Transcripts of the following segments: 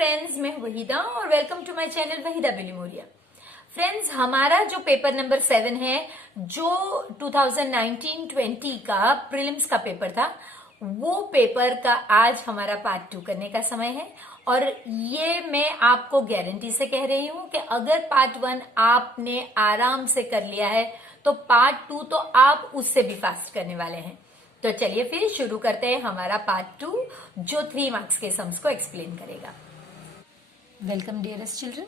Friends, मैं वहीदा और welcome to my channel Waheeda Bilimoria. Friends, हमारा जो पेपर नंबर 7 है, जो 2019-20 का प्रीलिम्स का पेपर था, वो पेपर का आज हमारा पार्ट 2 करने का समय है। और ये मैं आपको गारंटी से कह रही हूं कि अगर पार्ट 1 आपने आराम से कर लिया है तो पार्ट 2 तो आप उससे भी फास्ट करने वाले हैं। तो चलिए फिर शुरू करते हैं हमारा पार्ट 2, जो 3 मार्क्स के सम्स को एक्सप्लेन करेगा। Welcome dearest children.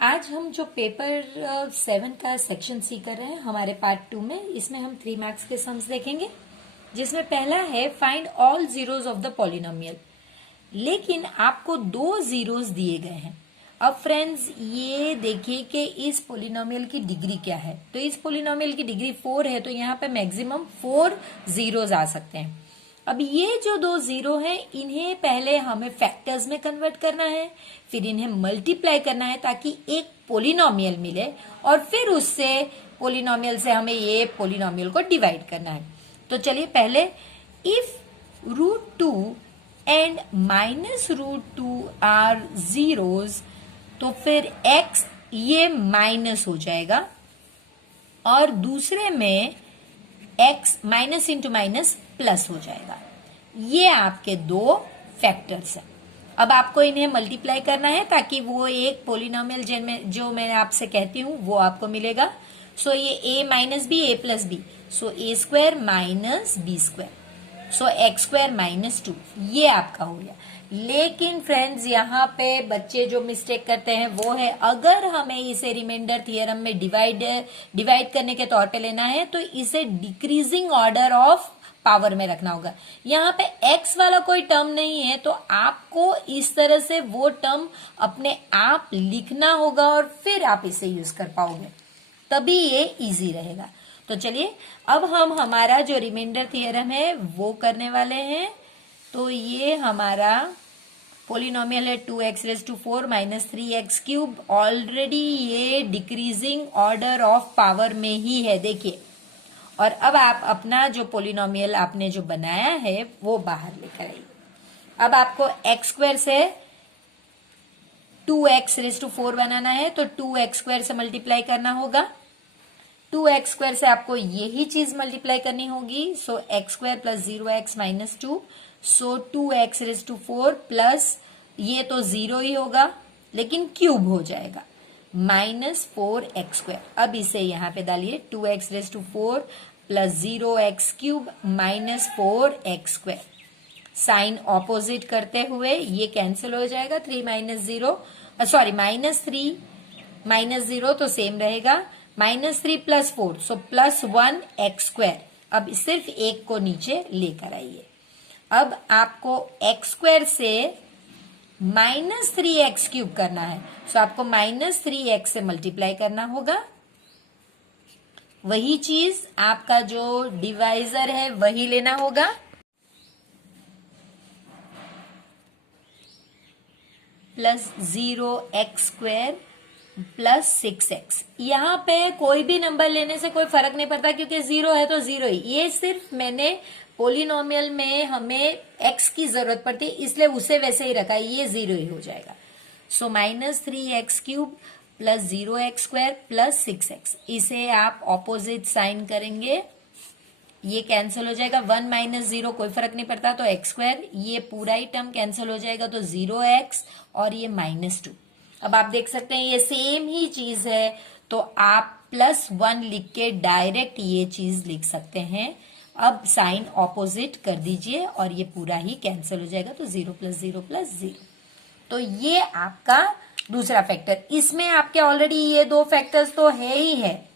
आज हम जो पेपर 7 का सेक्शन सी कर रहे हैं हमारे पार्ट 2 में, इसमें हम 3 मार्क्स के सम्स देखेंगे, जिसमें पहला है find all zeros of the polynomial. लेकिन आपको 2 जीरोज दिए गए हैं। अब फ्रेंड्स, ये देखिए कि इस पोलिनोमियल की डिग्री क्या है। तो इस पोलिनोमियल की डिग्री 4 है, तो यहाँ पे मैक्सिमम 4 जीरोज आ सकते हैं। अब ये जो 2 जीरो हैं, इन्हें पहले हमें फैक्टर्स में कन्वर्ट करना है, फिर इन्हें मल्टीप्लाई करना है ताकि एक पोलिनोमियल मिले, और फिर उससे पोलिनोमियल से हमें ये पोलिनोमियल को डिवाइड करना है। तो चलिए पहले, इफ √2 एंड -√2 आर जीरोज, तो फिर x ये माइनस हो जाएगा, और दूसरे में x minus into minus plus हो जाएगा। ये आपके 2 फैक्टर्स हैं। अब आपको इन्हें मल्टीप्लाई करना है ताकि वो एक पोलिनोमियल जिनमें जो मैं आपसे कहती हूं वो आपको मिलेगा। सो ये a minus b a plus b, so a square minus b square, so x square minus 2, ये आपका हो गया। लेकिन फ्रेंड्स, यहाँ पे बच्चे जो मिस्टेक करते हैं वो है, अगर हमें इसे रिमाइंडर थियरम में डिवाइड करने के तौर पे लेना है तो इसे डिक्रीजिंग ऑर्डर ऑफ पावर में रखना होगा। यहाँ पे x वाला कोई टर्म नहीं है, तो आपको इस तरह से वो टर्म अपने आप लिखना होगा और फिर आप इसे यूज कर पाओगे, तभी ये इजी रहेगा। तो चलिए अब हम हमारा जो रिमाइंडर थियरम है वो करने वाले हैं। तो ये हमारा पोलिनोमियल है 2x⁴ माइनस 3x³ ऑलरेडी ये डिक्रीजिंग ऑर्डर ऑफ पावर में ही है, देखिए। और अब आप अपना जो पोलिनोमियल आपने जो बनाया है वो बाहर लेकर आइए। अब आपको x² से 2x⁴ बनाना है, तो 2x² से मल्टीप्लाई करना होगा। 2x² से आपको यही चीज मल्टीप्लाई करनी होगी, सो x² प्लस 0x माइनस 2, सो 2x⁴ प्लस ये तो 0 ही होगा लेकिन क्यूब हो जाएगा, माइनस 4x²। अब इसे यहां पे डालिए, 2x⁴ plus 0x³ minus 4x²। Sign opposite करते हुए ये कैंसिल हो जाएगा, 3 माइनस 0 सॉरी माइनस 3 माइनस 0 तो सेम रहेगा, -3 प्लस 4, सो प्लस 1x²। अब सिर्फ एक को नीचे लेकर आइए। अब आपको x² से -3x³ करना है, सो आपको -3x से मल्टीप्लाई करना होगा। वही चीज आपका जो डिवाइजर है वही लेना होगा, प्लस 0x² प्लस 6x। यहाँ पे कोई भी नंबर लेने से कोई फर्क नहीं पड़ता, क्योंकि 0 है तो 0 ही। ये सिर्फ मैंने पोलिनोमियल में हमें x की जरूरत पड़ती है, इसलिए उसे वैसे ही रखा है, ये 0 ही हो जाएगा। सो -3x³ plus 0x² plus 6x। इसे आप ऑपोजिट साइन करेंगे, ये कैंसिल हो जाएगा, 1 माइनस 0 कोई फर्क नहीं पड़ता, तो x², ये पूरा ही टर्म कैंसिल हो जाएगा, तो 0x और ये -2। अब आप देख सकते हैं ये सेम ही चीज है, तो आप +1 लिख के डायरेक्ट ये चीज लिख सकते हैं। अब साइन ऑपोजिट कर दीजिए और ये पूरा ही कैंसिल हो जाएगा, तो 0 प्लस 0 प्लस 0। तो ये आपका दूसरा फैक्टर। इसमें आपके ऑलरेडी ये 2 फैक्टर्स तो है ही है,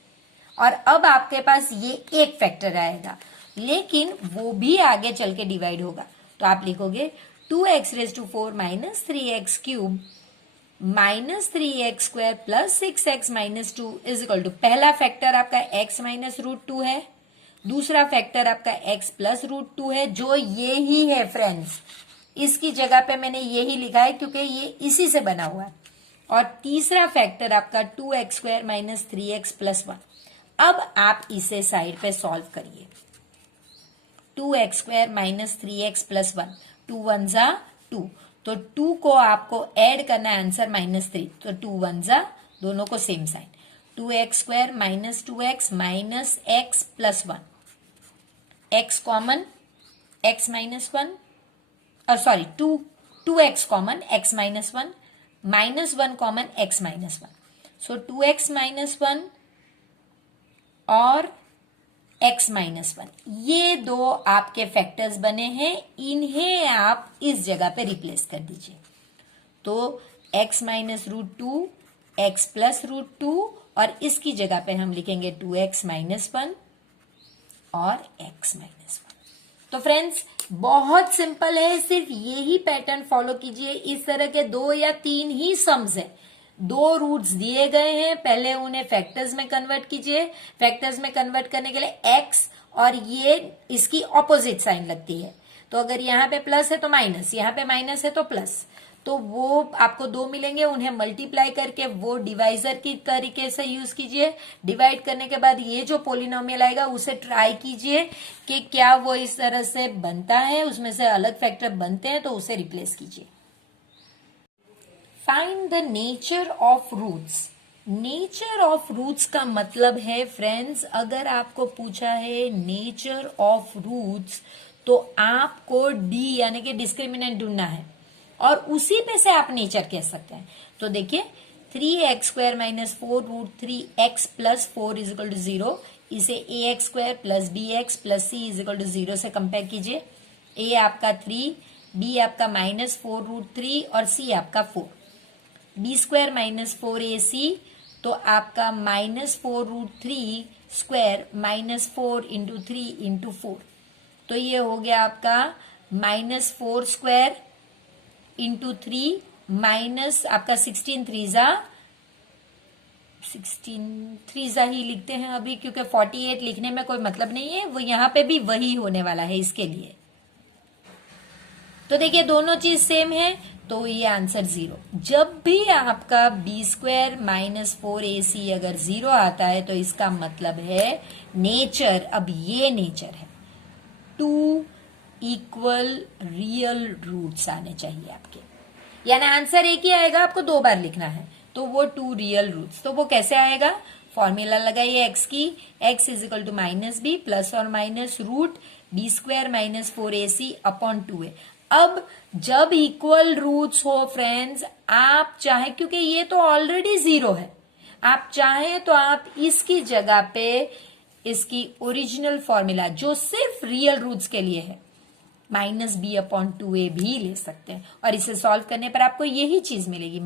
और अब आपके पास ये एक फैक्टर आएगा, लेकिन वो भी आगे चल के डिवाइड होगा। तो आप लिखोगे 2x⁴ minus 3x³ minus 3x² plus 6x minus 2 is equal to, पहला फैक्टर आपका x माइनस √2 है, दूसरा फैक्टर आपका x प्लस √2 है, जो ये ही है फ्रेंड्स। इसकी जगह पे मैंने यही लिखा है क्योंकि ये इसी से बना हुआ है। और तीसरा फैक्टर आपका 2x² माइनस 3x प्लस 1। अब आप इसे साइड पे सॉल्व करिए। 2x² माइनस 3x प्लस 1, 2 1 जा 2, तो 2 को आपको ऐड करना है, आंसर -3, तो 2 1 जा, दोनों को same sign, 2x² minus 2x minus x plus 1, x common x minus 1, sorry 2x common x minus 1, minus 1 common x minus 1, so 2x minus 1 और x माइनस 1, ये दो आपके फैक्टर्स बने हैं, इन्हें आप इस जगह पे रिप्लेस कर दीजिए। तो x माइनस √2 x प्लस √2 और इसकी जगह पे हम लिखेंगे 2x माइनस 1 और x माइनस 1। तो फ्रेंड्स बहुत सिंपल है, सिर्फ यही पैटर्न फॉलो कीजिए। इस तरह के 2 या 3 ही सम्स है, 2 रूट्स दिए गए हैं, पहले उन्हें फैक्टर्स में कन्वर्ट कीजिए। फैक्टर्स में कन्वर्ट करने के लिए x और ये इसकी ऑपोजिट साइन लगती है, तो अगर यहाँ पे प्लस है तो माइनस, यहाँ पे माइनस है तो प्लस, तो वो आपको 2 मिलेंगे, उन्हें मल्टीप्लाई करके वो डिवाइजर की तरीके से यूज कीजिए। डिवाइड करने के बाद ये जो पोलिनोमियल आएगा उसे ट्राई कीजिए कि क्या वो इस तरह से बनता है, उसमें से अलग फैक्टर बनते हैं तो उसे रिप्लेस कीजिए। Find the nature of roots. Nature of roots का मतलब है फ्रेंड्स, अगर आपको पूछा है नेचर ऑफ रूट्स तो आपको डी यानी कि डिस्क्रिमिनेंट ढूंढना है और उसी पे से आप नेचर कह सकते हैं। तो देखिए 3x² minus 4√3x plus 4 is equal to 0, इसे ax² plus bx plus c is equal to 0 से कंपेयर कीजिए। a आपका 3, b आपका -4√3 और c आपका 4, b² माइनस 4ac, तो आपका -4√3 स्क्वायर -4 इंटू 3 इंटू 4, तो ये हो गया आपका -4 स्क्वायर इंटू 3 माइनस आपका 16 थ्रीजा ही लिखते हैं अभी, क्योंकि 48 लिखने में कोई मतलब नहीं है, वो यहाँ पे भी वही होने वाला है इसके लिए। तो देखिए दोनों चीज सेम है, तो ये आंसर 0। जब भी आपका b² माइनस 4ac अगर 0 आता है तो इसका मतलब है नेचर, अब ये नेचर है 2 इक्वल रियल रूट्स आने चाहिए आपके, यानी आंसर एक ही आएगा, आपको 2 बार लिखना है, तो वो 2 रियल रूट्स। तो वो कैसे आएगा, फॉर्मूला लगाइए x की, x is equal to -b plus और minus √b² minus 4ac upon 2a। अब जब इक्वल रूट्स हो फ्रेंड्स, आप चाहे, क्योंकि ये तो ऑलरेडी 0 है, आप चाहे तो आप इसकी जगह पे इसकी ओरिजिनल फॉर्मूला जो सिर्फ रियल रूट्स के लिए है -b अपॉन 2a भी ले सकते हैं, और इसे सॉल्व करने पर आपको यही चीज मिलेगी,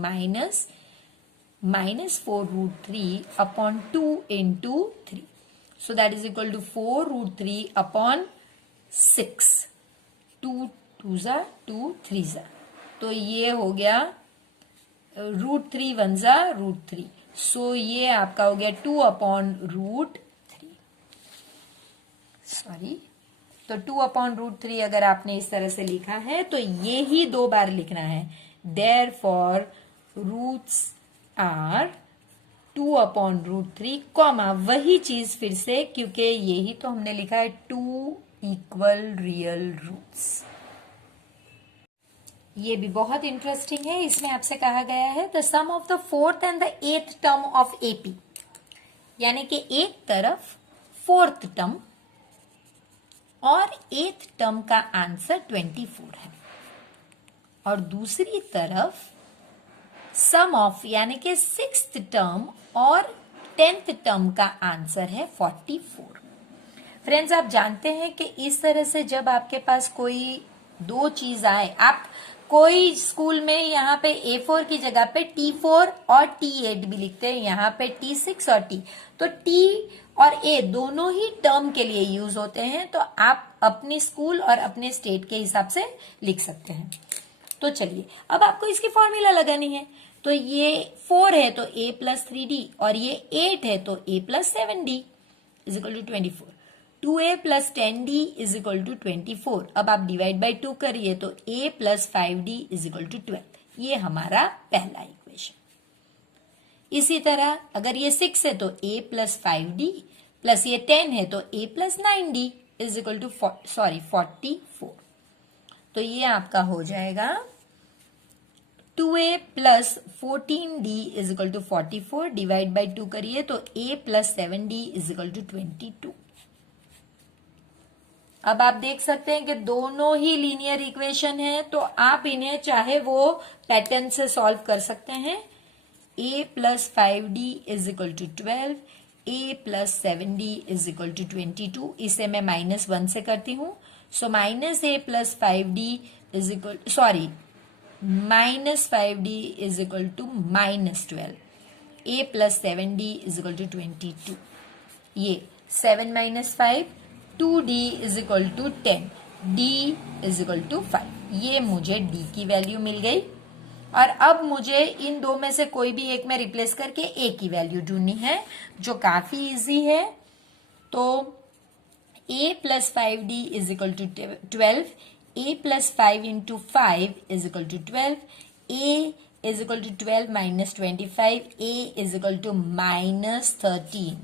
-4√3 upon 2 into 3, so that is equal to 4√3 upon 6, 2 2 जा 2 3 जा, तो ये हो गया √3 1 जा √3, सो ये आपका हो गया 2 अपॉन √3, सॉरी, तो 2 अपॉन √3 अगर आपने इस तरह से लिखा है तो ये ही 2 बार लिखना है, therefore roots are 2 upon √3 comma वही चीज फिर से, क्योंकि यही तो हमने लिखा है 2 इक्वल रियल रूट्स। ये भी बहुत इंटरेस्टिंग है, इसमें आपसे कहा गया है the sum of the 4th and the 8th term of AP, यानी कि एक तरफ 4th टर्म और 8th टर्म का आंसर 24 है और दूसरी तरफ सम ऑफ यानी कि 6th टर्म और 10th टर्म का आंसर है 44। फ्रेंड्स आप जानते हैं कि इस तरह से जब आपके पास कोई दो चीज आए, आप कोई स्कूल में यहाँ पे A4 की जगह पे T4 और T8 भी लिखते हैं, यहाँ पे T6 और T, तो T और A दोनों ही टर्म के लिए यूज होते हैं, तो आप अपने स्कूल और अपने स्टेट के हिसाब से लिख सकते हैं। तो चलिए अब आपको इसकी फॉर्मूला लगानी है, तो ये 4 है तो A प्लस 3D और ये 8 है तो A plus 7D is equal to 24, 2a plus 10d is equal to 24। अब आप डिवाइड बाई 2 करिए तो a plus 5d is equal to 12, ये हमारा पहला इक्वेशन। इसी तरह अगर ये 6 है तो a प्लस 5d प्लस ये 10 है तो a plus 9d is equal to 44, तो ये आपका हो जाएगा 2a plus 14d is equal to 44, divide by 2 करिए तो a plus 7d is equal to 22। अब आप देख सकते हैं कि दोनों ही लीनियर इक्वेशन है, तो आप इन्हें चाहे वो पैटर्न से सॉल्व कर सकते हैं। a plus 5d is equal to 12, a plus 7d is equal to 22। इसे मैं -1 से करती हूं, so minus a plus 5d is equal, sorry, minus 5d is equal to -12, a plus 7d is equal to 22। ये 7 minus 5, 2d is equal to 10, d is equal to 5। ये मुझे d की value मिल गई। और अब मुझे इन दो में से कोई भी एक में रिप्लेस करके a की वैल्यू ढूंढनी है, जो काफी इजी है। तो a plus 5d is equal to 12, a plus 5 into 5 is equal to 12, a is equal to 12 minus 25, a is equal to -13।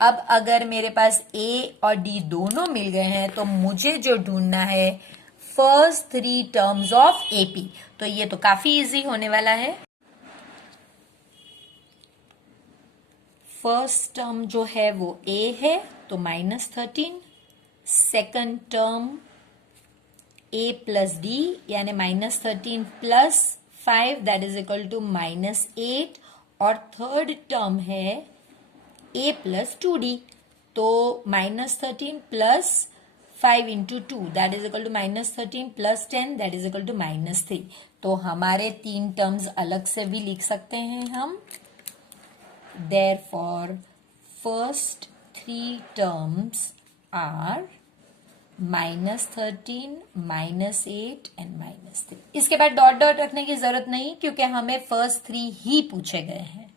अब अगर मेरे पास a और d दोनों मिल गए हैं तो मुझे जो ढूंढना है फर्स्ट 3 टर्म्स ऑफ AP, तो ये तो काफी इजी होने वाला है। फर्स्ट टर्म जो है वो a है, तो -13। Second term a plus d यानी -13 plus 5 that is equal to -8। और थर्ड टर्म है a प्लस 2d, तो -13 plus 5 into 2 that is equal to -13 plus 10 that is equal to -3। तो हमारे 3 टर्म्स अलग से भी लिख सकते हैं हम। Therefore, first 3 terms are -13, -8 and -3। इसके बाद डॉट डॉट रखने की जरूरत नहीं, क्योंकि हमें फर्स्ट 3 ही पूछे गए हैं।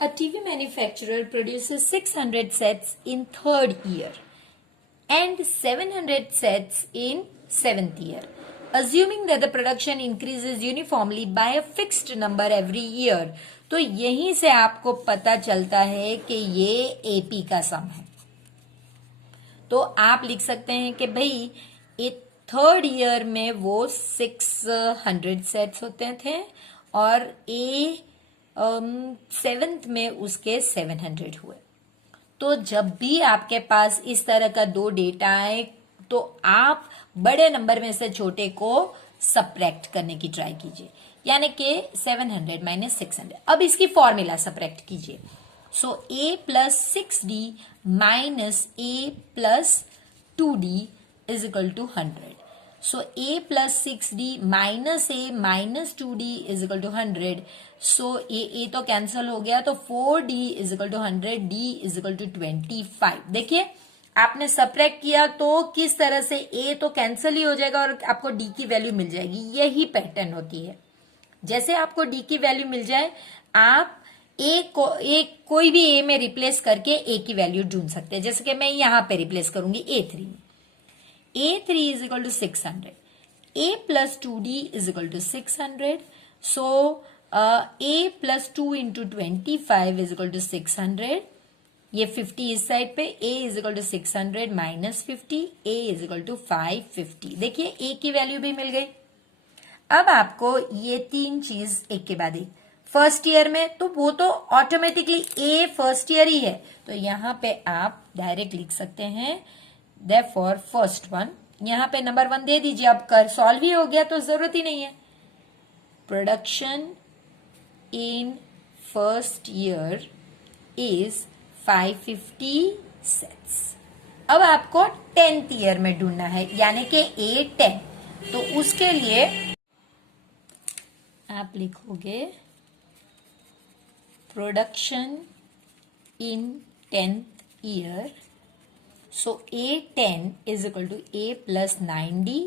A TV manufacturer produces 600 sets in 3rd year and 700 sets in 7th year. Assuming that the production increases uniformly by a fixed number every year, तो यहीं से आपको पता चलता है कि ये AP का सम है। तो आप लिख सकते हैं कि भाई थर्ड ईयर में वो 600 सेट्स होते थे और सेवेंथ में उसके 700 हुए। तो जब भी आपके पास इस तरह का दो डेटा आए तो आप बड़े नंबर में से छोटे को सब्ट्रैक्ट करने की ट्राई कीजिए, यानी कि 700 माइनस 600। अब इसकी फॉर्मूला सब्ट्रैक्ट कीजिए। So a plus 6d minus a plus 2d is equal to 100। So a plus 6d minus a minus 2d is equal to 100। So a तो कैंसिल हो गया, तो 4d is equal to 100, d is equal to 25। देखिए आपने subtract किया तो किस तरह से a तो कैंसिल ही हो जाएगा और आपको d की वैल्यू मिल जाएगी। यही पैटर्न होती है। जैसे आपको d की वैल्यू मिल जाए, आप कोई भी a में रिप्लेस करके a की वैल्यू ढूंढ सकते हैं। जैसे कि मैं यहां पे रिप्लेस करूंगी a3 में। a3 is equal to 600, a plus 2d is equal to 600। So a plus 2 into 25 is equal to 600। ये 50 इस साइड पे, a is equal to 600 minus 50, a is equal to 550। देखिए a की वैल्यू भी मिल गई। अब आपको ये तीन चीज एक के बाद एक, फर्स्ट ईयर में तो वो तो ऑटोमेटिकली a फर्स्ट ईयर ही है, तो यहां पे आप डायरेक्ट लिख सकते हैं देयरफॉर फर्स्ट वन। यहां पे नंबर 1 दे दीजिए। अब कर सॉल्व ही हो गया तो जरूरत ही नहीं है। Production in first year is 550 sets. अब आपको 10th ईयर में ढूंढना है, यानी कि A10। तो उसके लिए आप लिखोगे प्रोडक्शन इन 10th ईयर। सो A10 is equal to A plus 9D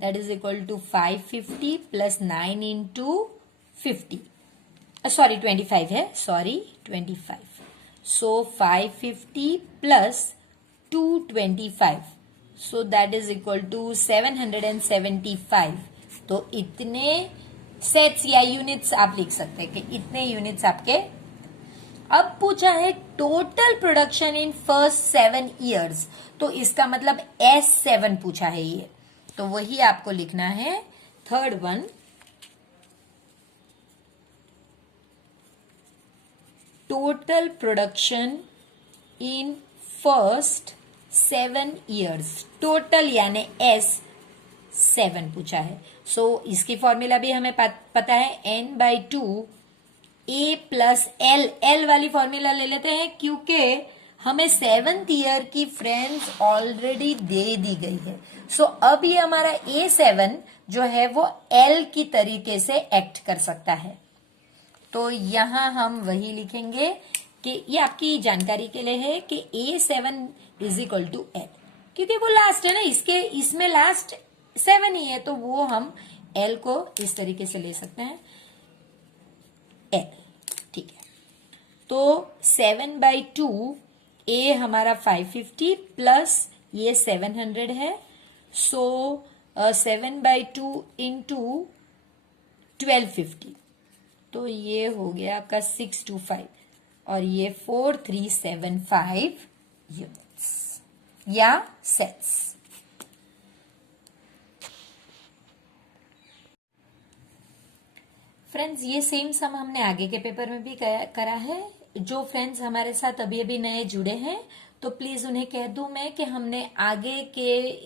that is equal to 550 plus 9 into 50, sorry 25 है, sorry 25। So 550 plus 225, so that is equal to 775। तो इतने सेट्स या यूनिट्स आप लिख सकते हैं कि इतने यूनिट्स आपके। अब पूछा है total production in first 7 years, तो इसका मतलब S7 पूछा है ये। तो वही आपको लिखना है third one, total production in first 7 years, total यानी S 7 पूछा है। सो इसकी फॉर्मूला भी हमें पता है, n/2 A plus L, L वाली फॉर्मूला ले लेते हैं क्योंकि हमें 7th ईयर की फ्रेंड्स ऑलरेडी दे दी गई है। सो अब ये हमारा A7 जो है वो L की तरीके से एक्ट कर सकता है। तो यहां हम वही लिखेंगे कि ये आपकी जानकारी के लिए है कि A7 is equal to L, क्योंकि वो लास्ट है ना, इसमें लास्ट 7 ही है, तो वो हम L को इस तरीके से ले सकते हैं, L। ठीक है, तो 7/2 A हमारा 550 प्लस ये 700 है। सो 7/2 इंटू 1250, तो ये हो गया आपका 625 और ये 4375 यूनिट्स या सेट्स। फ्रेंड्स ये सेम सम हमने आगे के पेपर में भी करा है। जो फ्रेंड्स हमारे साथ अभी अभी नए जुड़े हैं तो प्लीज उन्हें कह दूं मैं कि हमने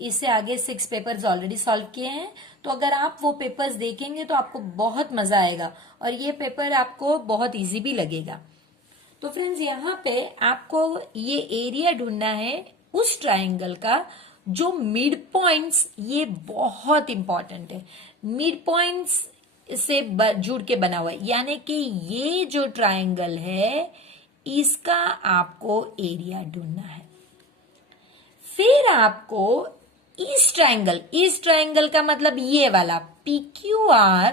इससे आगे 6 पेपर्स ऑलरेडी सॉल्व किए हैं। तो अगर आप वो पेपर्स देखेंगे तो आपको बहुत मजा आएगा और ये पेपर आपको बहुत इजी भी लगेगा। तो फ्रेंड्स यहाँ पे आपको ये एरिया ढूंढना है उस ट्राइंगल का जो मिड पॉइंट्स, ये बहुत इंपॉर्टेंट है, मिड पॉइंट्स से जुड़ के बना हुआ है, यानी कि ये जो ट्राइंगल है इसका आपको एरिया ढूंढना है। फिर आपको इस ट्राइंगल का मतलब ये वाला PQR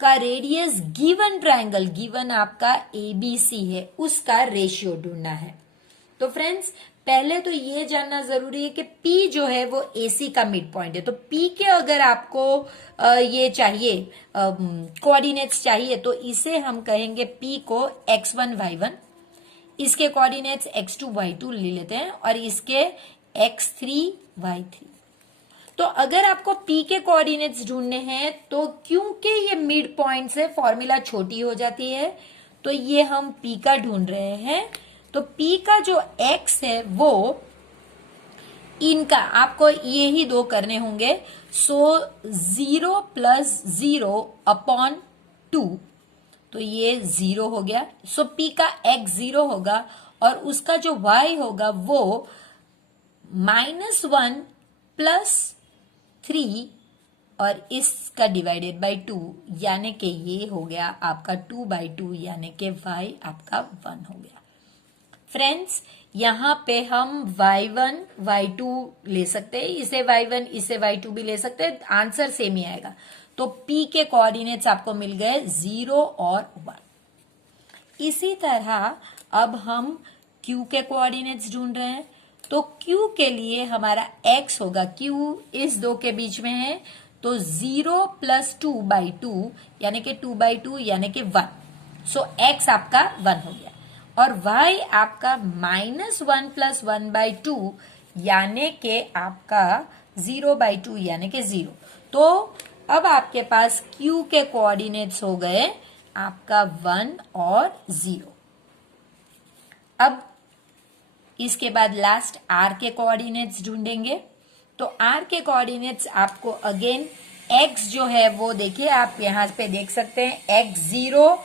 का रेडियस गिवन ट्राइंगल, गिवन आपका ABC है, उसका रेशियो ढूंढना है। तो फ्रेंड्स पहले तो ये जानना जरूरी है कि P जो है वो AC का मिड पॉइंट है। तो P के अगर आपको ये चाहिए, कोऑर्डिनेट्स चाहिए, तो इसे हम कहेंगे P को x1 y1, इसके कोऑर्डिनेट्स x2 y2 ले लेते हैं और इसके x3 y3। तो अगर आपको P के कोऑर्डिनेट्स ढूंढने हैं तो क्योंकि ये मिड पॉइंट से फॉर्मूला छोटी हो जाती है, तो ये हम P का ढूंढ रहे हैं। तो P का जो x है वो इनका आपको ये ही दो करने होंगे। सो 0 + 0 अपॉन 2, तो ये 0 हो गया। सो P का x 0 होगा और उसका जो y होगा वो -1 + 3 और इसका डिवाइडेड बाय 2, यानी कि ये हो गया आपका 2/2, यानी कि y आपका 1 हो गया। फ्रेंड्स यहाँ पे हम y1 y2 ले सकते हैं, इसे y1 इसे y2 भी ले सकते हैं, आंसर सेम ही आएगा। तो P के कोऑर्डिनेट्स आपको मिल गए 0 और 1। इसी तरह अब हम Q के कोऑर्डिनेट्स ढूंढ रहे हैं। तो Q के लिए हमारा x होगा, Q इस दो के बीच में है, तो 0 + 2/2 यानी कि 2/2 यानी कि 1। सो x आपका 1 हो गया और y आपका -1 + 1/2 यानी कि आपका 0/2 यानी कि 0। तो अब आपके पास Q के कोऑर्डिनेट्स हो गए आपका 1 और 0। अब इसके बाद लास्ट R के कोऑर्डिनेट्स ढूंढेंगे। तो R के कोऑर्डिनेट्स आपको अगेन x जो है वो देखिए आप यहां पे देख सकते हैं, x 0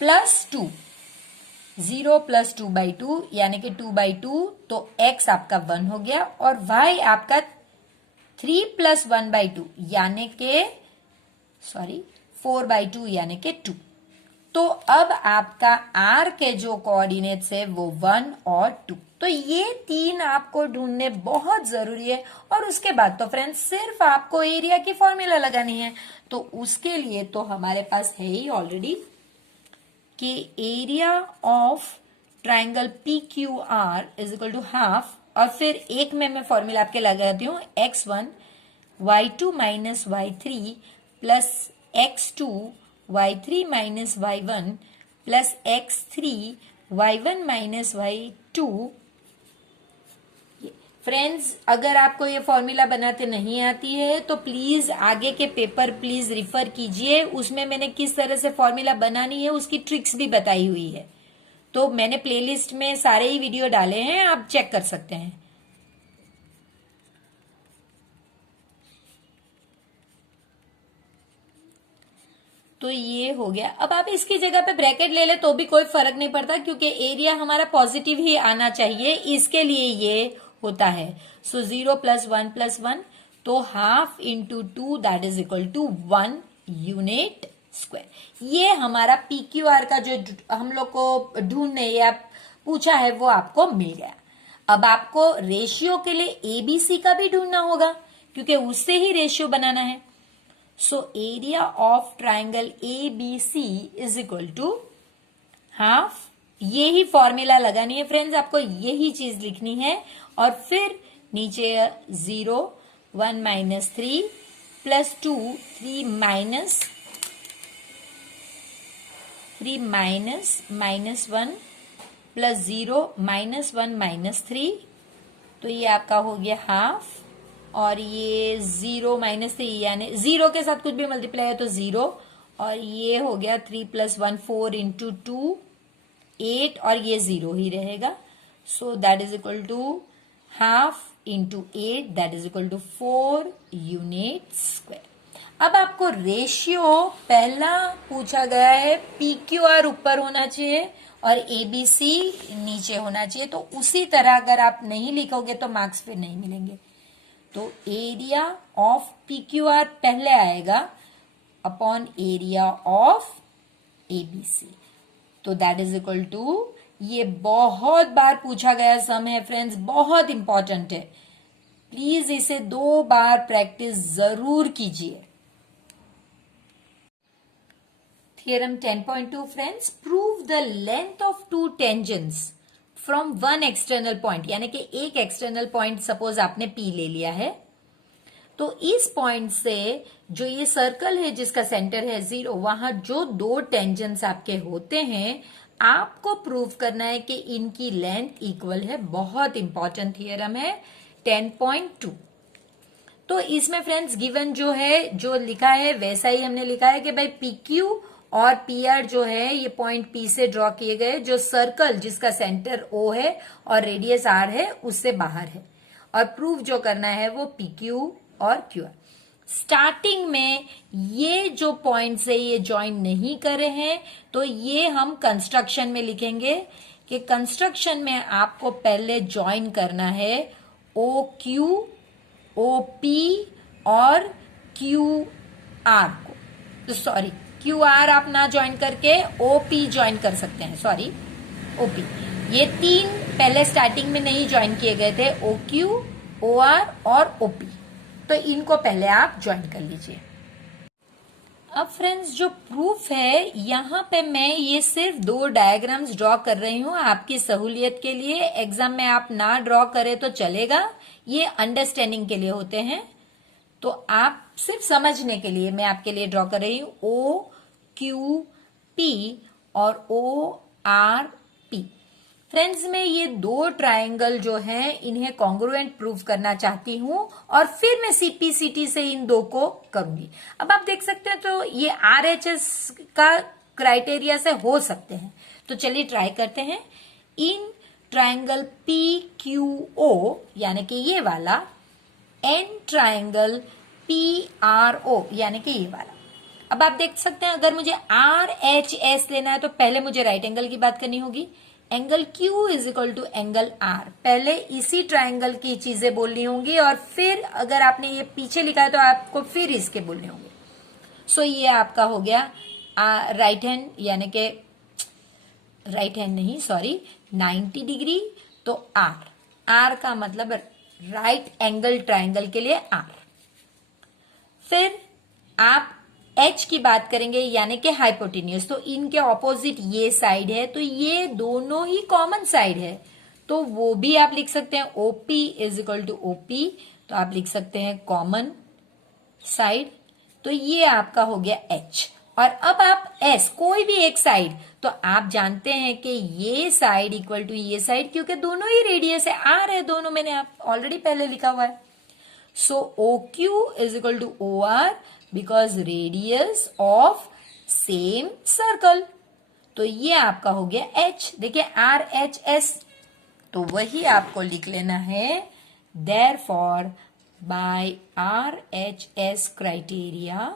+ 2, 0 + 2/2 यानी कि 2/2, तो x आपका 1 हो गया और y आपका 3 + 1/2 यानी कि 4/2 यानी कि 2। तो अब आपका R के जो कोऑर्डिनेट्स है वो 1 और 2। तो ये 3 आपको ढूंढने बहुत जरूरी है और उसके बाद तो फ्रेंड्स सिर्फ आपको एरिया की फॉर्मूला लगानी है। तो उसके लिए तो हमारे पास है ही ऑलरेडी कि area of triangle PQR is equal to half, और फिर एक में मैं फॉर्मूला आपके लगाती हूँ, x1 y2 - y3 plus x2 y3 - y1 plus x3 y1 - y2, friends, अगर आपको ये फॉर्मूला बनाते नहीं आती है तो प्लीज आगे के पेपर प्लीज रिफर कीजिए, उसमें मैंने किस तरह से फॉर्मूला बनानी है उसकी ट्रिक्स भी बताई हुई है। तो मैंने प्लेलिस्ट में सारे ही वीडियो डाले हैं, आप चेक कर सकते हैं। तो ये हो गया। अब आप इसकी जगह पे ब्रैकेट ले ले तो भी कोई फर्क नहीं पड़ता, क्योंकि एरिया हमारा पॉजिटिव ही आना चाहिए, इसके लिए ये होता है। सो 0+1+1, तो half into 2 that is equal to 1 unit square. ये हमारा PQR का जो हम लोग को ढूंढने या पूछा है वो आपको मिल गया। अब आपको रेशियो के लिए ABC का भी ढूंढना होगा, क्योंकि उससे ही रेशियो बनाना है। So area of triangle ABC is equal to half, ये ही फॉर्मूला लगानी है फ्रेंड्स, आपको यही चीज लिखनी है। और फिर नीचे 0, 1 - 3 प्लस 2, 3 माइनस -1 प्लस 0 -1 - 3, तो ये आपका हो गया हाफ। और ये 0 - 3 यानी 0 के साथ कुछ भी मल्टीप्लाई है तो 0, और ये हो गया 3 + 1 4 × 2 8, और ये 0 ही रहेगा। So that is equal to half into 8 that is equal to 4 unit square. अब आपको रेशियो पहला पूछा गया है, PQR ऊपर होना चाहिए और ABC नीचे होना चाहिए, तो उसी तरह अगर आप नहीं लिखोगे तो मार्क्स फिर नहीं मिलेंगे। तो एरिया ऑफ PQR पहले आएगा अपॉन एरिया ऑफ ABC, तो दैट इज इक्वल टू, ये बहुत बार पूछा गया सम है फ्रेंड्स, बहुत इंपॉर्टेंट है, प्लीज इसे 2 बार प्रैक्टिस जरूर कीजिए। Theorem 10.2 friends, prove the length of 2 tangents from 1 external point, यानी कि एक एक्सटर्नल पॉइंट सपोज आपने P ले लिया है, तो इस पॉइंट से जो ये सर्कल है जिसका सेंटर है 0, वहां जो 2 टेंजेंट्स आपके होते हैं, आपको प्रूव करना है कि इनकी लेंथ इक्वल है। बहुत इंपॉर्टेंट थियरम है 10.2। तो इसमें फ्रेंड्स गिवन जो है, जो लिखा है वैसा ही हमने लिखा है कि भाई PQ और PR जो है ये पॉइंट P से ड्रॉ किए गए, जो सर्कल जिसका सेंटर O है और रेडियस R है उससे बाहर है, और प्रूव जो करना है वो PQ और QR। स्टार्टिंग में ये जो पॉइंट से ये ज्वाइन नहीं करे हैं, तो ये हम कंस्ट्रक्शन में लिखेंगे कि कंस्ट्रक्शन में आपको पहले ज्वाइन करना है OQ, OP और QR को। तो सॉरी, QR आप ना ज्वाइन करके OP ज्वाइन कर सकते हैं, सॉरी OP। ये 3 पहले स्टार्टिंग में नहीं ज्वाइन किए गए थे, OQ, OR और OP, तो इनको पहले आप ज्वाइन कर लीजिए। अब फ्रेंड्स जो प्रूफ है, यहाँ पे मैं ये सिर्फ 2 डायग्राम्स ड्रॉ कर रही हूँ आपकी सहूलियत के लिए। एग्जाम में आप ना ड्रॉ करें तो चलेगा, ये अंडरस्टैंडिंग के लिए होते हैं, तो आप सिर्फ समझने के लिए मैं आपके लिए ड्रॉ कर रही हूँ। OQP और ORP। फ्रेंड्स मैं ये 2 ट्रायंगल जो हैं इन्हें कॉन्ग्रुएंट प्रूव करना चाहती हूं, और फिर मैं CPCT से इन 2 को करूंगी। अब आप देख सकते हैं तो ये RHS का क्राइटेरिया से हो सकते हैं, तो चलिए ट्राई करते हैं। इन ट्रायंगल PQO यानी कि ये वाला, एन ट्रायंगल PRO यानी कि ये वाला। अब आप देख सकते हैं अगर मुझे RHS लेना है तो पहले मुझे राइट एंगल की बात करनी होगी। Angle Q is equal to angle R, पहले इसी ट्रायंगल की चीजें बोलनी होंगी, और फिर अगर आपने ये पीछे लिखा है तो आपको फिर इसके बोलने होंगे। सो ये आपका हो गया राइट हैंड, यानी कि राइट हैंड नहीं सॉरी 90 डिग्री, तो R का मतलब राइट एंगल ट्रायंगल के लिए R। फिर आप H की बात करेंगे यानी कि हाइपोटेन्यूज, तो इनके ऑपोजिट ये साइड है, तो ये दोनों ही कॉमन साइड है, तो वो भी आप लिख सकते हैं OP is equal to OP, तो आप लिख सकते हैं कॉमन साइड, तो ये आपका हो गया H। और अब आप एस कोई भी एक साइड, तो आप जानते हैं कि ये साइड इक्वल टू ये साइड, क्योंकि दोनों ही रेडियस है, आर है दोनों, मैंने आप ऑलरेडी पहले लिखा हुआ है. So O Q is equal to O R because radius of same circle. तो ये आपका हो गया एच. देखिए आर एच एस, तो वही आपको लिख लेना है. Therefore by R H S criteria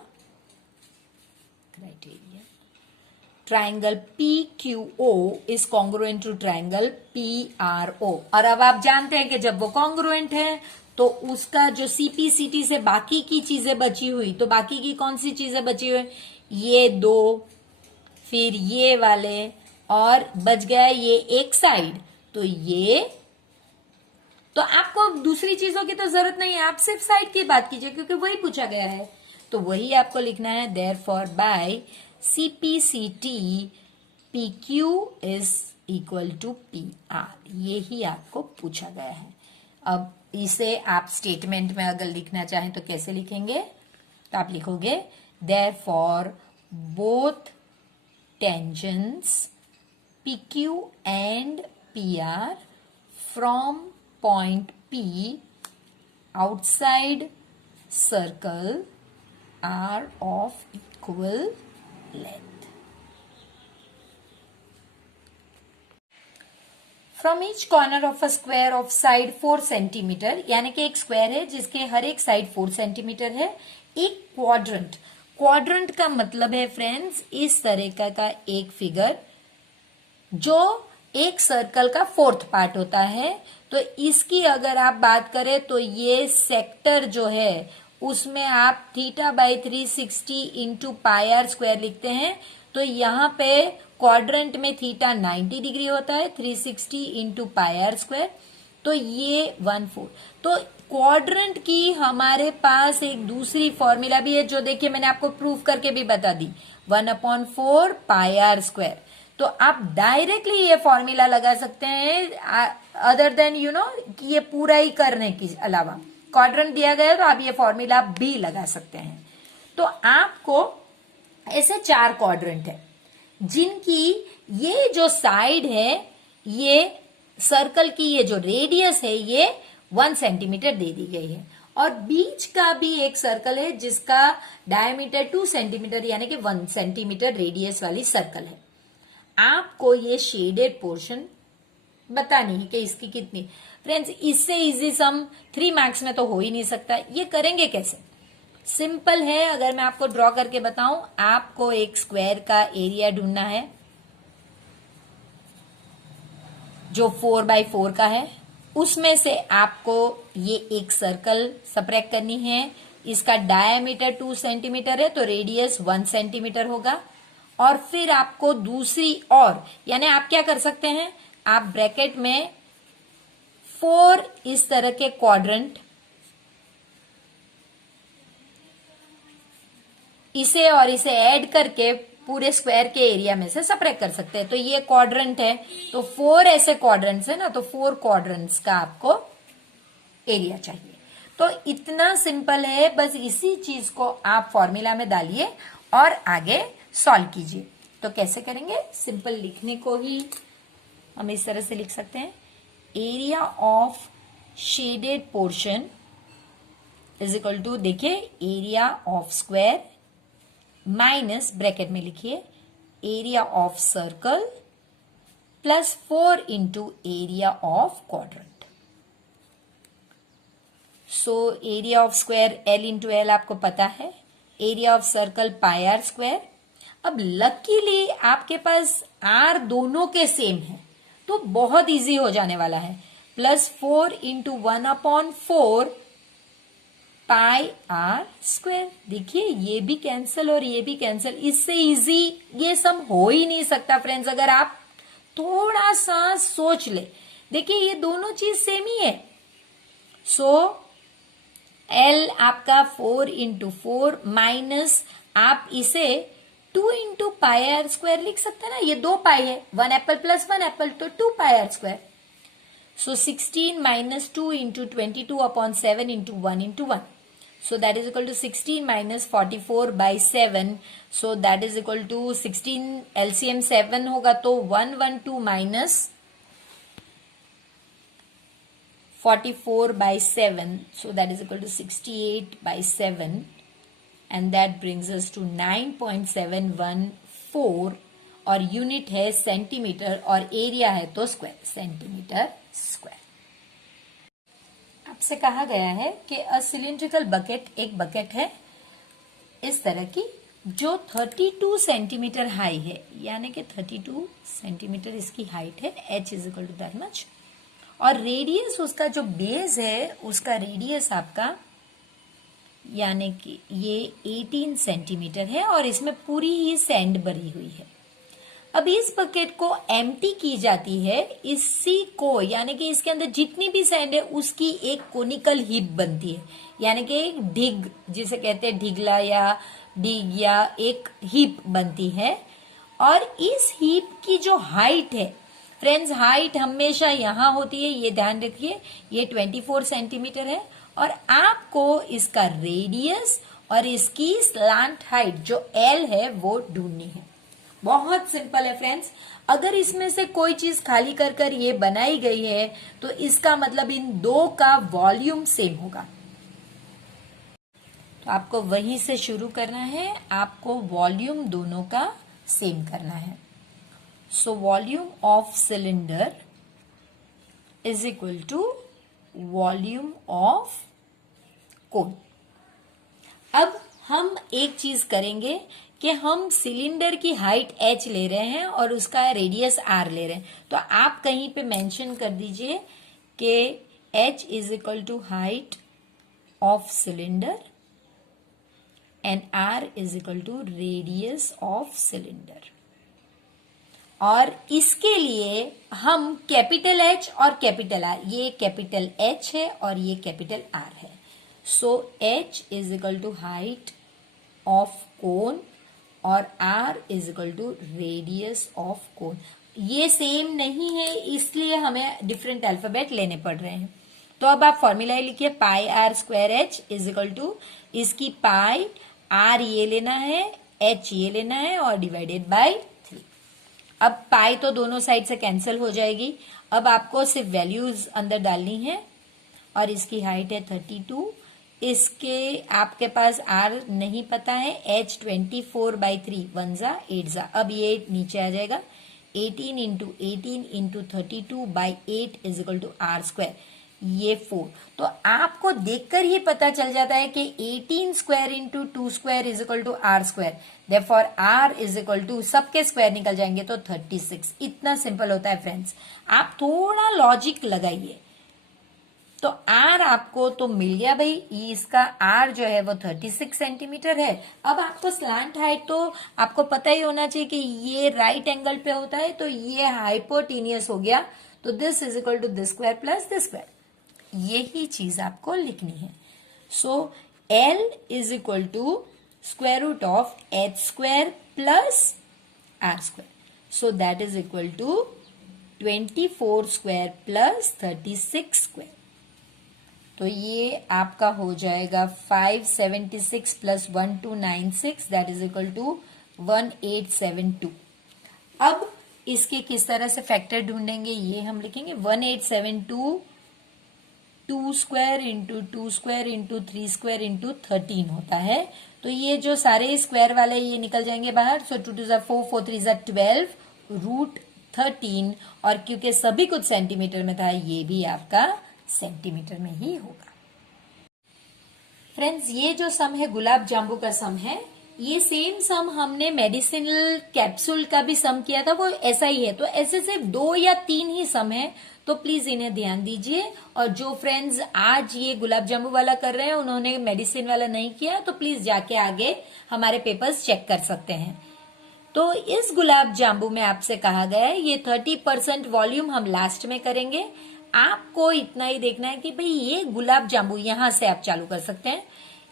triangle PQO is congruent to triangle PRO. और अब आप जानते हैं कि जब वो कॉन्ग्रुएंट है तो उसका जो CPCT से बाकी की चीजें बची हुई, तो बाकी की कौन सी चीजें बची हुई, ये दो, फिर ये वाले, और बच गया ये एक साइड. तो ये, तो आपको दूसरी चीजों की तो जरूरत नहीं है, आप सिर्फ साइड की बात कीजिए क्योंकि वही पूछा गया है. तो वही आपको लिखना है. Therefore by CPCT PQ is equal to PR. यही आपको पूछा गया है. अब इसे आप स्टेटमेंट में अगर लिखना चाहें तो कैसे लिखेंगे, तो आप लिखोगे therefore both tangents PQ and PR from point P outside circle are of equal length. From each corner of a square of side 4 centimetre, यानी कि एक स्क्वायर है जिसके हर एक साइड 4 सेंटीमीटर है. एक क्वाड्रेंट, क्वाड्रेंट का मतलब है फ्रेंड्स इस तरह का एक फिगर जो एक सर्कल का फोर्थ पार्ट होता है. तो इसकी अगर आप बात करें तो ये सेक्टर जो है उसमें आप theta by 360 into pi are square लिखते हैं. तो यहाँ पे क्वाड्रेंट में थीटा 90 डिग्री होता है, 360 इंटू पाई आर स्क्वायर, तो ये 1/4. तो क्वाड्रेंट की हमारे पास एक दूसरी फॉर्मूला भी है जो देखिए मैंने आपको प्रूफ करके भी बता दी, 1/4 पाई आर स्क्वायर. तो आप डायरेक्टली ये फॉर्मूला लगा सकते हैं अदर देन कि ये पूरा ही करने के अलावा क्वाड्रेंट दिया गया है तो आप ये फॉर्मूला भी लगा सकते हैं. तो आपको ऐसे 4 क्वाड्रेंट है जिनकी ये जो साइड है, ये सर्कल की ये जो रेडियस है ये 1 सेंटीमीटर दे दी गई है, और बीच का भी एक सर्कल है जिसका डायमीटर 2 सेंटीमीटर यानी कि 1 सेंटीमीटर रेडियस वाली सर्कल है. आपको ये शेडेड पोर्शन बतानी है कि इसकी कितनी. फ्रेंड्स इससे इजी सम 3 मार्क्स में तो हो ही नहीं सकता. ये करेंगे कैसे, सिंपल है. अगर मैं आपको ड्रॉ करके बताऊं, आपको एक स्क्वायर का एरिया ढूंढना है जो 4/4 का है. उसमें से आपको ये एक सर्कल सबट्रैक्ट करनी है. इसका डायमीटर 2 सेंटीमीटर है तो रेडियस 1 सेंटीमीटर होगा. और फिर आपको दूसरी और, यानी आप क्या कर सकते हैं, आप ब्रैकेट में 4 इस तरह के क्वाड्रेंट, इसे और इसे ऐड करके पूरे स्क्वायर के एरिया में से सबट्रैक्ट कर सकते हैं. तो ये क्वाड्रेंट है तो 4 ऐसे क्वाड्रेंट्स है ना, तो 4 क्वाड्रेंट्स का आपको एरिया चाहिए. तो इतना सिंपल है. बस इसी चीज को आप फॉर्मूला में डालिए और आगे सॉल्व कीजिए. तो कैसे करेंगे, सिंपल लिखने को ही हम इस तरह से लिख सकते हैं. Area of shaded portion is equal to, देखिए area of square minus bracket में लिखिए area of circle plus 4 into area of quadrant. So area of square L into L आपको पता है, area of circle pi are square. अब luckily आपके पास are दोनों के सेम है तो बहुत इजी हो जाने वाला है. Plus 4 into 1/4 pi are square. देखिए ये भी कैंसिल और ये भी कैंसिल. इससे इजी ये सम हो ही नहीं सकता फ्रेंड्स. अगर आप थोड़ा सा सोच ले, देखिए ये दोनों चीज सेम ही है. सो L आपका 4 इंटू 4 माइनस आप इसे 2 इंटू पाई आर स्क्वायर लिख सकते हैं ना. ये 2 पाई है, 1 एप्पल प्लस 1 एप्पल तो 2 pi are square. So 16 minus 2 into 22/7 into 1 into 1. So that is equal to 16 minus 44 by 7. So that is equal to 16 LCM 7 होगा तो 112 minus 44 by 7. So that is equal to 68 by 7. And that brings us to 9.714 और unit है centimetre और area है तो square, centimetre square. आपसे कहा गया है कि अ सिलिंड्रिकल बकेट, एक बकेट है इस तरह की जो 32 सेंटीमीटर हाई है, यानी कि 32 सेंटीमीटर इसकी हाइट है, h is equal to that much, और रेडियस उसका जो बेस है उसका रेडियस आपका यानी कि ये 18 सेंटीमीटर है और इसमें पूरी ही सैंड भरी हुई है। अब इस बकेट को एम्प्टी की जाती है, इसी को यानी कि इसके अंदर जितनी भी सैंड है उसकी एक कोनिकल हीप बनती है, यानी कि एक ढिग जिसे कहते हैं ढिगला या डिग या एक हीप बनती है। और इस हीप की जो हाइट है फ्रेंड्स, हाइट हमेशा यहां होती है, ये ध्यान रखिए, ये 24 सेंटीमीटर है और आपको इसका रेडियस और इसकी स्लांट हाइट जो L है वो ढूंढनी है। बहुत सिंपल है फ्रेंड्स, अगर इसमें से कोई चीज खाली कर कर ये बनाई गई है तो इसका मतलब इन दो का वॉल्यूम सेम होगा। तो आपको वहीं से शुरू करना है, आपको वॉल्यूम दोनों का सेम करना है। So volume of cylinder is equal to volume of cone. अब हम एक चीज करेंगे कि हम सिलेंडर की हाइट h ले रहे हैं और उसका रेडियस r ले रहे हैं, तो आप कहीं पे मेंशन कर दीजिए कि h is equal to height of cylinder and r is equal to radius of cylinder. और इसके लिए हम कैपिटल H और कैपिटल R, ये कैपिटल H है और ये कैपिटल R है। So H is equal to height of cone और R is equal to radius of cone. ये सेम नहीं है इसलिए हमें डिफरेंट अल्फाबेट लेने पड़ रहे हैं। तो अब आप फॉर्मूला लिखिए, pi are square H is equal to, इसकी पाई R ये लेना है, H ये लेना है और डिवाइडेड बाय 3। अब पाई तो दोनों साइड से कैंसिल हो जाएगी। अब आपको सिर्फ वैल्यूज अंदर डालनी है और इसकी हाइट है 32, इसके आपके पास R नहीं पता है, H 24 by 3 1 जा 8 जा, अब ये नीचे आ जाएगा 18 into 18 into 32 by 8 is equal to R square, ये 4। तो आपको देखकर ही पता चल जाता है कि 18 square into 2 square is equal to R स्क्वायर, therefore R is equal to, सबके स्क्वायर निकल जाएंगे तो 36। इतना सिंपल होता है फ्रेंड्स, आप थोड़ा लॉजिक लगाइए। तो R आपको तो मिल गया भाई, इसका R जो है वो 36 सेंटीमीटर है। अब आपको स्लांट हाइट तो आपको पता ही होना चाहिए कि ये राइट एंगल पे होता है, तो ये हाइपोटेनियस हो गया, तो this is equal to this square plus this square, यही चीज आपको लिखनी है। So L is equal to square root of H square plus R square, so that is equal to 24 square plus 36 square. तो ये आपका हो जाएगा 576 plus 1296, that is equal to 1872। अब इसके किस तरह से फैक्टर ढूंढेंगे ये हम लिखेंगे, 1872 2 square into 2 square into 3 square into 13 होता है। तो ये जो सारे स्क्वायर वाले ये निकल जाएंगे बाहर, सो 2 2 4 4 3 12 रूट 13, और क्योंकि सभी कुछ सेंटीमीटर में था ये भी आपका सेंटीमीटर में ही होगा। फ्रेंड्स, ये जो सम है गुलाब जामुन का सम है, ये सेम सम हमने मेडिसिनल कैप्सूल का भी सम किया था, वो ऐसा ही है। तो ऐसे सिर्फ 2 या 3 ही सम है, तो प्लीज इन्हें ध्यान दीजिए। और जो फ्रेंड्स आज ये गुलाब जामुन वाला कर रहे हैं उन्होंने मेडिसिन वाला नहीं किया, तो प्लीज जाके आगे हमारे पेपर्स चेक कर सकते हैं। तो इस गुलाब जामुन में आपसे कहा गया है ये 30% वॉल्यूम हम लास्ट में करेंगे। आपको इतना ही देखना है कि भाई ये गुलाब जामुन यहां से आप चालू कर सकते हैं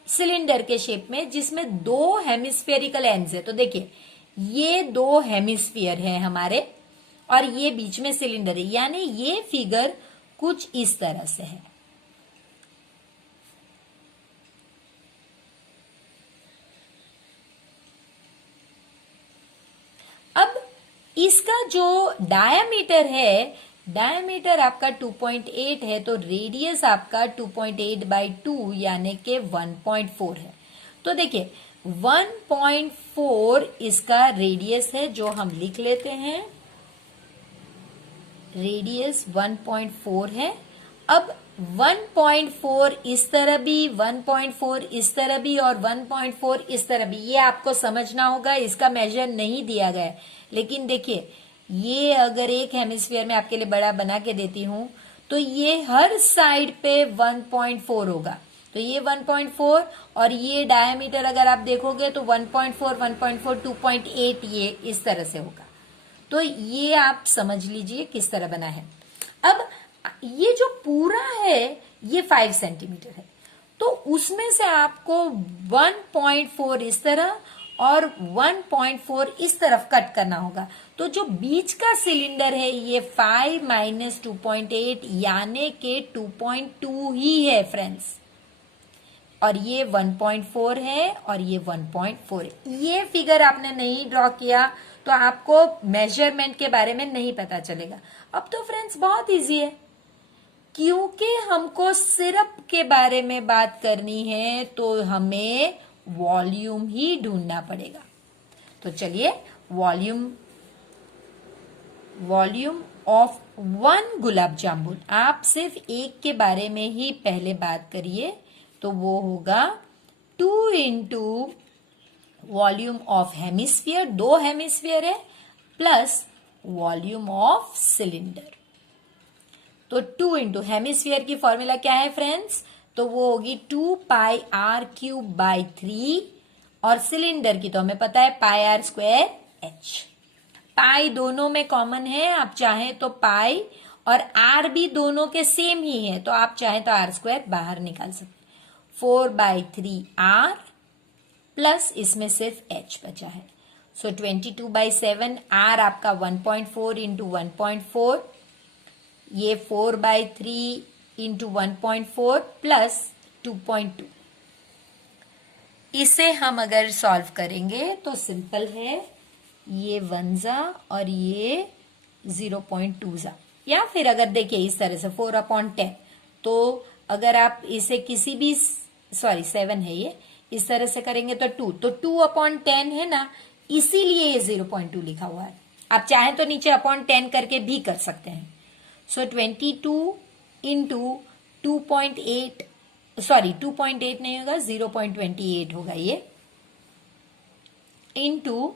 सिलेंडर के शेप में, जिसमें 2 हेमिस्फेरिकल एंड्स है। तो देखिए ये 2 हेमिस्फीयर है हमारे और ये बीच में सिलेंडर है, यानी ये फिगर कुछ इस तरह से है। इसका जो डायामीटर है, डायामीटर आपका 2.8 है, तो रेडियस आपका 2.8/2 यानी कि 1.4 है। तो देखिए 1.4 इसका रेडियस है, जो हम लिख लेते हैं, रेडियस 1.4 है। अब 1.4 इस तरह भी, 1.4 इस तरह भी और 1.4 इस तरह भी, ये आपको समझना होगा। इसका मेजर नहीं दिया गया है, लेकिन देखिए ये अगर एक हेमिस्फीयर में आपके लिए बड़ा बना के देती हूं तो ये हर साइड पे 1.4 होगा। तो ये 1.4 और ये डायमीटर अगर आप देखोगे तो 1.4, 1.4, 2.8 ये इस तरह से होगा। तो ये आप समझ लीजिए किस तरह बना है। अब ये जो पूरा है ये 5 सेंटीमीटर है, तो उसमें से आपको 1.4 इस तरह और 1.4 इस तरफ कट करना होगा। तो जो बीच का सिलेंडर है ये 5 माइनस 2.8 यानी के 2.2 ही है फ्रेंड्स, और ये 1.4 है और ये 1.4 है। ये फिगर आपने नहीं ड्रॉ किया तो आपको मेजरमेंट के बारे में नहीं पता चलेगा। अब तो फ्रेंड्स बहुत इजी है, क्योंकि हमको सिरप के बारे में बात करनी है तो हमें वॉल्यूम ही ढूंढना पड़ेगा। तो चलिए वॉल्यूम ऑफ 1 गुलाब जामुन, आप सिर्फ एक के बारे में ही पहले बात करिए, तो वो होगा 2 into volume of hemisphere, 2 hemisphere है, प्लस वॉल्यूम ऑफ सिलेंडर। तो 2 इंटू हेमिस्फीयर की फॉर्मूला क्या है फ्रेंड्स, तो वो होगी 2πr³/3, और सिलेंडर की तो हमें पता है πr²h। पाई दोनों में कॉमन है, आप चाहें तो पाई, और आर भी दोनों के सेम ही है, तो आप चाहें तो r² बाहर निकाल सकते हैं। 4/3r प्लस इसमें सिर्फ h बचा है, सो 22/7। r आपका 1.4 इंटू 1.4, ये 4/3 इंटू 1.4 प्लस 2.2। इसे हम अगर सॉल्व करेंगे तो सिंपल है, ये 1 जा और ये 0.2 जा, या फिर अगर देखिए इस तरह से 4/10, तो अगर आप इसे किसी भी 7 है ये, इस तरह से करेंगे तो 2, तो 2/10 है ना, इसीलिए ये 0.2 लिखा हुआ है। आप चाहें तो नीचे अपॉन 10 करके भी कर सकते हैं। सो 22 इंटू 2.8, सॉरी 2.8 नहीं होगा, 0.28 होगा ये, इंटू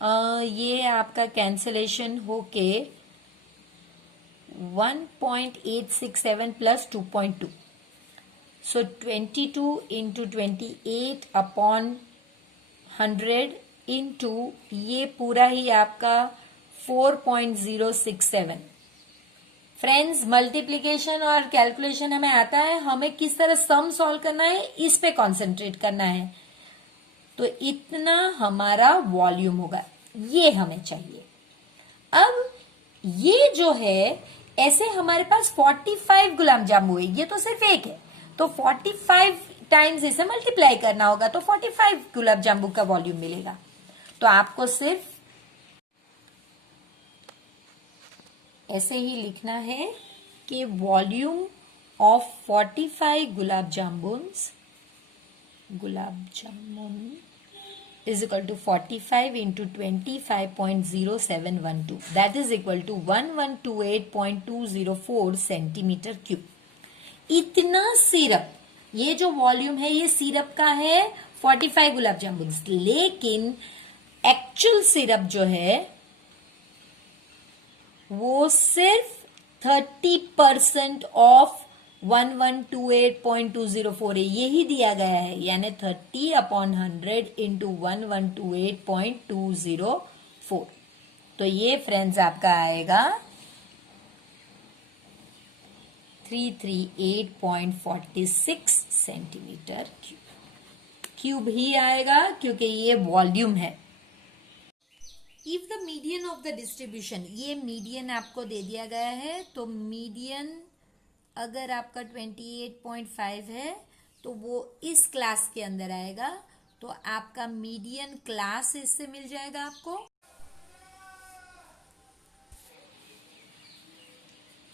ये आपका कैंसलेशन होके 1.867 प्लस 2.2, सो 22 इंटू 28/100 इंटू ये पूरा ही आपका 4.067। फ्रेंड्स, मल्टीप्लीकेशन और कैलकुलेशन हमें आता है, हमें किस तरह सम सॉल्व करना है इस पे कंसंट्रेट करना है। तो इतना हमारा वॉल्यूम होगा, ये हमें चाहिए। अब ये जो है, ऐसे हमारे पास 45 गुलाब जामुन हुए, ये तो सिर्फ एक है, तो 45 टाइम्स इसे मल्टीप्लाई करना होगा, तो 45 गुलाब जामुन का वॉल्यूम मिलेगा। तो आपको सिर्फ ऐसे ही लिखना है कि volume of 45 gulab jamun is equal to 45 into 25.0712, that is equal to 1128.204 centimetre cube. इतना सिरप, ये जो वॉल्यूम है ये सिरप का है 45 गुलाब जामुन, लेकिन एक्चुअल सिरप जो है वो सिर्फ 30% ऑफ 1128.204 है, यही दिया गया है, यानी 30/100 इंटू 1128.204। तो ये फ्रेंड्स आपका आएगा 338.46 सेंटीमीटर क्यूब ही आएगा, क्योंकि ये वॉल्यूम है। If the median of the distribution, ये मीडियन आपको दे दिया गया है, तो मीडियन अगर आपका 28.5 है तो वो इस क्लास के अंदर आएगा, तो आपका मीडियन क्लास इससे मिल जाएगा आपको।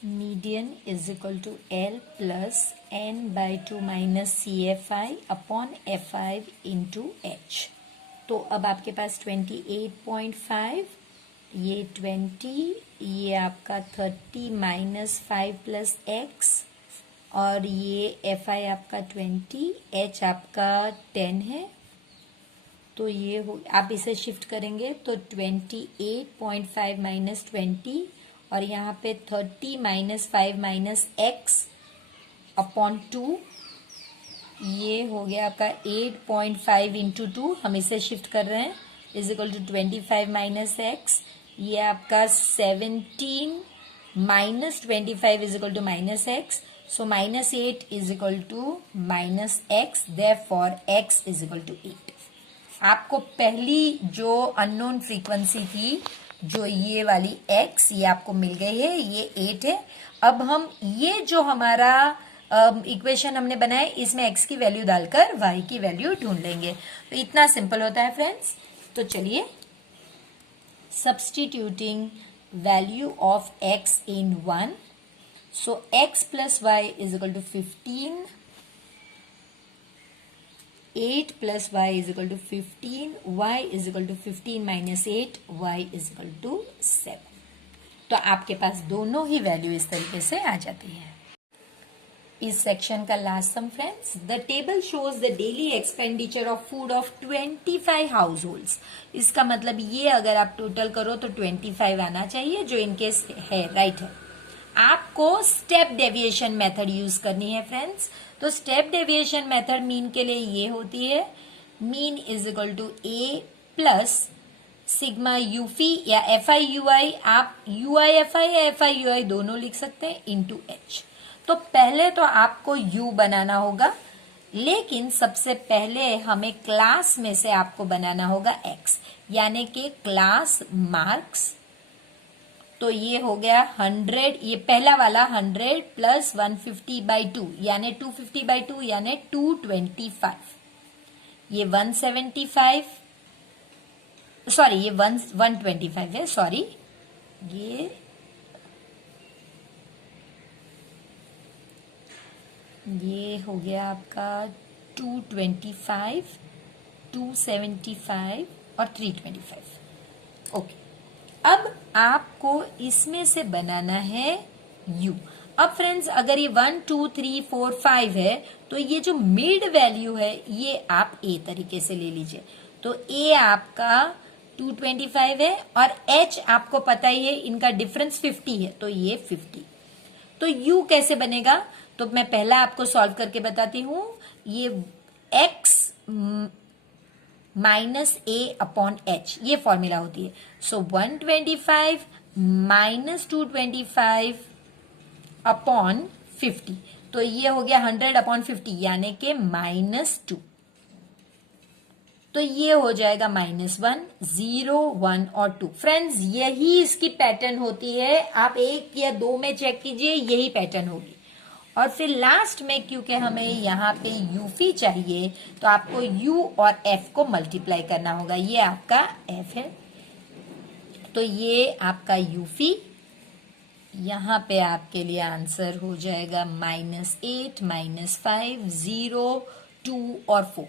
Median is equal to L plus n/2 minus CFI upon F5 into H. तो अब आपके पास 28.5, ये 20, ये आपका 30 माइनस 5 प्लस x, और ये Fi आपका 20, h आपका 10 है। तो ये हो, आप इसे शिफ्ट करेंगे तो 28.5 माइनस 20, और यहाँ पे 30 माइनस 5 माइनस x अपॉन 2, ये हो गया आपका 8.5 इंटू 2, हम इसे शिफ्ट कर रहे हैं, is equal to 25 minus x, ये आपका 17 minus 25 is equal to minus x, so minus 8 is equal to minus x, therefore x is equal to 8। आपको पहली जो अननोन फ्रीक्वेंसी थी, जो ये वाली x, ये आपको मिल गई है, ये 8 है। अब हम ये जो हमारा इक्वेशन हमने बनाया, इसमें x की वैल्यू डालकर y की वैल्यू ढूंढ लेंगे। तो इतना सिंपल होता है फ्रेंड्स। तो चलिए, substituting value of x in 1, so x plus y is equal to 15, 8 plus y is equal to 15, y is equal to 15 minus 8, y is equal to 7। तो आपके पास दोनों ही वैल्यू इस तरीके से आ जाती है। इस सेक्शन का last sum friends, the table shows the daily expenditure of food of 25 households. इसका मतलब ये अगर आप टोटल करो तो 25 आना चाहिए, जो इनकेस है, राइट है। आपको स्टेप डेविएशन मेथड यूज करनी है फ्रेंड्स। तो स्टेप डेविएशन मेथड मीन के लिए ये होती है, mean is equal to a plus sigma UFI या FI/UI, आप UI/FI या FI/UI दोनों लिख सकते हैं, इंटू h। तो पहले तो आपको u बनाना होगा, लेकिन सबसे पहले हमें क्लास में से आपको बनाना होगा x, यानी कि क्लास मार्क्स। तो ये हो गया 100, ये पहला वाला 100 प्लस 150/2 यानी 250/2 यानी 225, ये 175, सॉरी ये 125 है, सॉरी ये हो गया आपका 225, 275 और 325। ओके, अब आपको इसमें से बनाना है u। अब फ्रेंड्स, अगर ये 1 2 3 4 5 है, तो ये जो मिड वैल्यू है ये आप a तरीके से ले लीजिए। तो a आपका 225 है, और h आपको पता ही है, इनका डिफरेंस 50 है, तो ये 50। तो u कैसे बनेगा, तो मैं पहला आपको सॉल्व करके बताती हूं। ये x minus a upon h, ये फॉर्मूला होती है। सो 125 माइनस 225 अपॉन 50, तो ये हो गया 100 अपॉन 50 यानी कि -2। तो ये हो जाएगा -1, 0, 1 और 2। फ्रेंड्स, यही इसकी पैटर्न होती है, आप 1 या 2 में चेक कीजिए, यही पैटर्न होगी। और फिर लास्ट में, क्योंकि हमें यहाँ पे यूफी चाहिए, तो आपको u और f को मल्टीप्लाई करना होगा। ये आपका f है, तो ये आपका यूफी, यहाँ पे आपके लिए आंसर हो जाएगा -8, -5, 0, 2 और 4।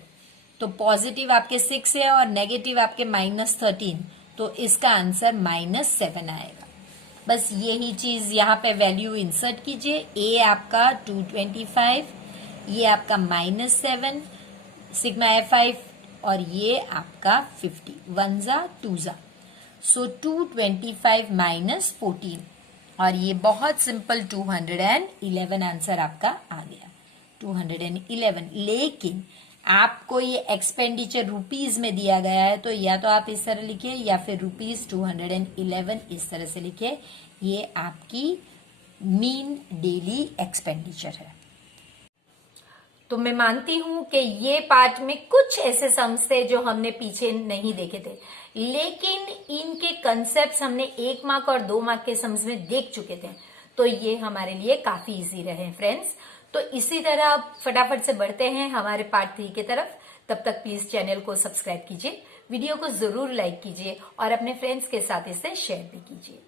तो पॉजिटिव आपके 6 है और नेगेटिव आपके -13, तो इसका आंसर -7 आएगा। बस यही चीज यहाँ पे वैल्यू इंसर्ट कीजिए। a आपका 225, ये आपका -7 सिग्मा F5, और ये आपका 50, 1 जा 2 जा, सो 225 माइनस 14, और ये बहुत सिंपल 211 आंसर आपका आ गया, 211। लेकिन आपको ये एक्सपेंडिचर रुपीज में दिया गया है, तो या तो आप इस तरह लिखिए या फिर रुपीज 211 इस तरह से लिखिए। ये आपकी मीन डेली एक्सपेंडिचर है। तो मैं मानती हूं कि ये पार्ट में कुछ ऐसे सम्स थे जो हमने पीछे नहीं देखे थे, लेकिन इनके कंसेप्ट्स हमने 1 मार्क और 2 मार्क के सम्स में देख चुके थे, तो ये हमारे लिए काफी इजी रहे फ्रेंड्स। तो इसी तरह अब फटाफट से बढ़ते हैं हमारे पार्ट 3 की तरफ। तब तक प्लीज चैनल को सब्सक्राइब कीजिए, वीडियो को जरूर लाइक कीजिए और अपने फ्रेंड्स के साथ इसे शेयर भी कीजिए।